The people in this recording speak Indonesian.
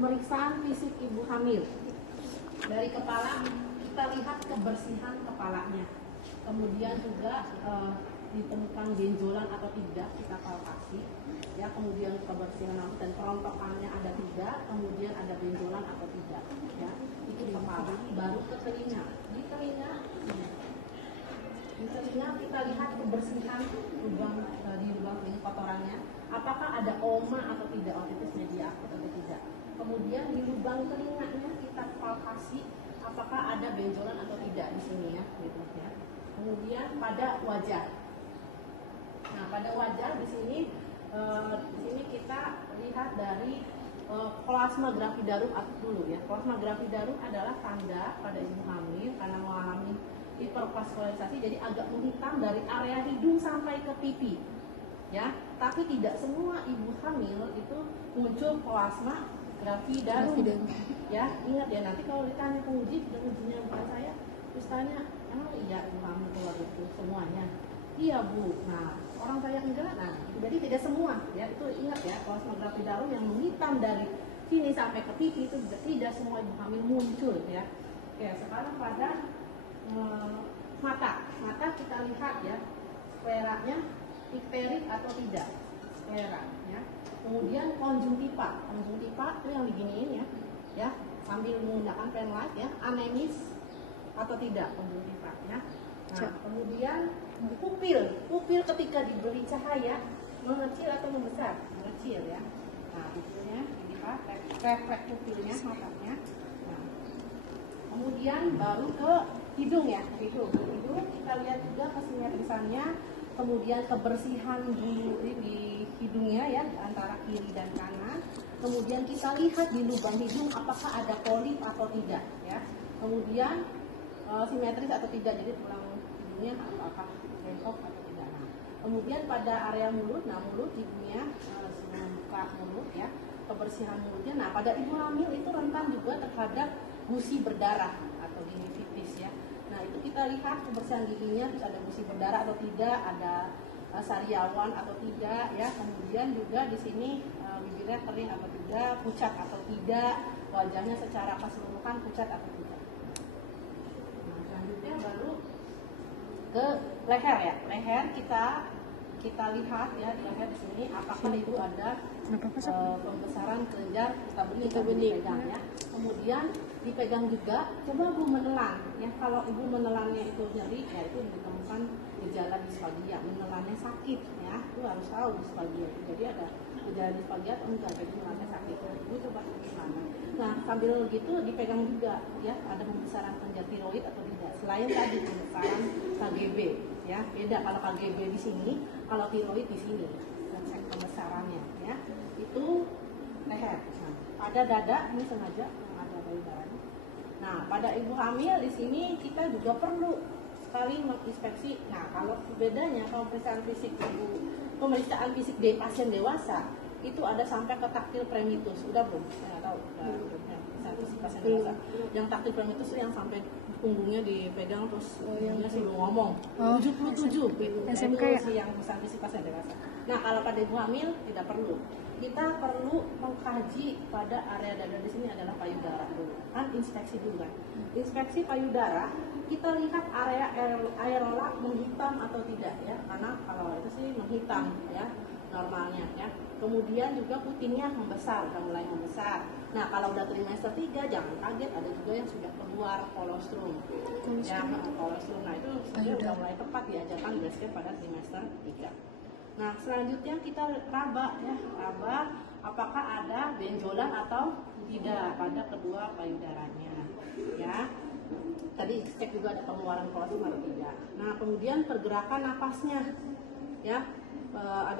pemeriksaan fisik ibu hamil. Dari kepala kita lihat kebersihan kepalanya. Kemudian juga ditemukan benjolan atau tidak, kita palpasi. Ya, kemudian kebersihan rambut dan kerontokannya ada tidak, kemudian ada benjolan atau tidak. Ya, itu di kepala. Baru ke telinga. Di telinga kita lihat kebersihan lubang di lubang telinga kotorannya. Apakah ada oma atau tidak, otitis media atau tidak. Kemudian di lubang telinganya kita palpasi apakah ada benjolan atau tidak di sini ya, gitu ya. Kemudian pada wajah. Nah, pada wajah di sini kita lihat dari plasma gravidarum dulu ya. Plasma gravidarum adalah tanda pada ibu hamil karena mengalami hipervaskularisasi, jadi agak menghitam dari area hidung sampai ke pipi. Ya, tapi tidak semua ibu hamil itu muncul plasma gravidarum. Ya, ingat ya, nanti kalau ditanya penguji, pengujinya bukan saya, terus tanya, emang iya ibu hamil keluar itu semuanya? Iya Bu. Nah, orang saya enggak. Nah, jadi tidak semua ya, itu ingat ya, plasma gravidarum yang menghitam dari sini sampai ke pipi itu tidak semua ibu hamil muncul ya. Oke, sekarang pada mata kita lihat ya, skleranya ikterik atau tidak, sklera ya. Kemudian konjungtiva itu yang diginiin ya, sambil menggunakan pen light ya, anemis atau tidak konjungtiva ya. Nah, kemudian pupil ketika diberi cahaya mengecil atau membesar, mengecil ya. Nah, pupilnya dilihat, refleks pupilnya matanya. Nah, kemudian baru ke hidung ya, hidung kita lihat juga kesimetrisannya, kemudian kebersihan di hidungnya ya, antara kiri dan kanan. Kemudian kita lihat di lubang hidung apakah ada polip atau tidak ya. Kemudian simetris atau tidak, jadi tulang hidungnya apakah bengkok atau tidak. Nah, kemudian pada area mulut, nah mulut hidungnya membuka mulut ya, kebersihan mulutnya. Nah, pada ibu hamil itu rentan juga terhadap gusi berdarah atau gingivitis ya. Nah, itu kita lihat kebersihan giginya, terus ada gusi berdarah atau tidak, ada sariawan atau tidak ya. Kemudian juga di sini bibirnya kering atau tidak, pucat atau tidak, wajahnya secara keseluruhan pucat atau tidak. Nah, selanjutnya baru ke leher ya. Leher kita lihat ya, di leher di sini apakah itu ada pembesaran kelenjar kita bening ya. Kemudian dipegang juga, coba Bu menelan ya. Kalau ibu menelannya itu nyeri ya, itu ditemukan gejala disfagia, menelannya sakit ya, itu harus tahu disfagia itu. Jadi ada gejala disfagia atau enggak, jadi menelannya sakit, ibu coba menelan. Nah, sambil gitu dipegang juga ya, ada pembesaran kelenjar tiroid atau tidak. Selain tadi pembesaran KGB ya, beda kalau KGB di sini, kalau tiroid di sini pembesarannya ya. Itu leher. Nah, pada dada ini sengaja yang ada payudaranya. Nah, pada ibu hamil di sini kita juga perlu sekali menginspeksi. Nah, kalau bedanya kalau pemeriksaan fisik di pasien dewasa itu ada sampai ke taktil premitus. Udah belum? Saya tahu. Pasien dewasa. Yang taktil premitus itu yang sampai punggungnya dipegang terus punggungnya suruh ngomong. 77 gitu. SMK ya? Itu yang pemeriksaan fisik pasien dewasa. Nah, kalau pada ibu hamil tidak perlu. Kita perlu mengkaji pada area dada di sini adalah payudara dulu. Kan inspeksi dulu kan. Inspeksi payudara, kita lihat area aerola menghitam atau tidak ya. Karena kalau itu sih menghitam ya normalnya ya. Kemudian juga putingnya membesar, udah mulai membesar. Nah, kalau udah trimester 3 jangan kaget, ada juga yang sudah keluar kolostrum. Ya, kolostrum. Nah, itu sudah mulai tepat diajarkan di basket pada trimester 3. Nah, selanjutnya kita raba ya, apakah ada benjolan atau tidak pada kedua payudaranya ya. Tadi cek juga ada pengeluaran kolostrum atau tidak. Nah, kemudian pergerakan napasnya ya, ada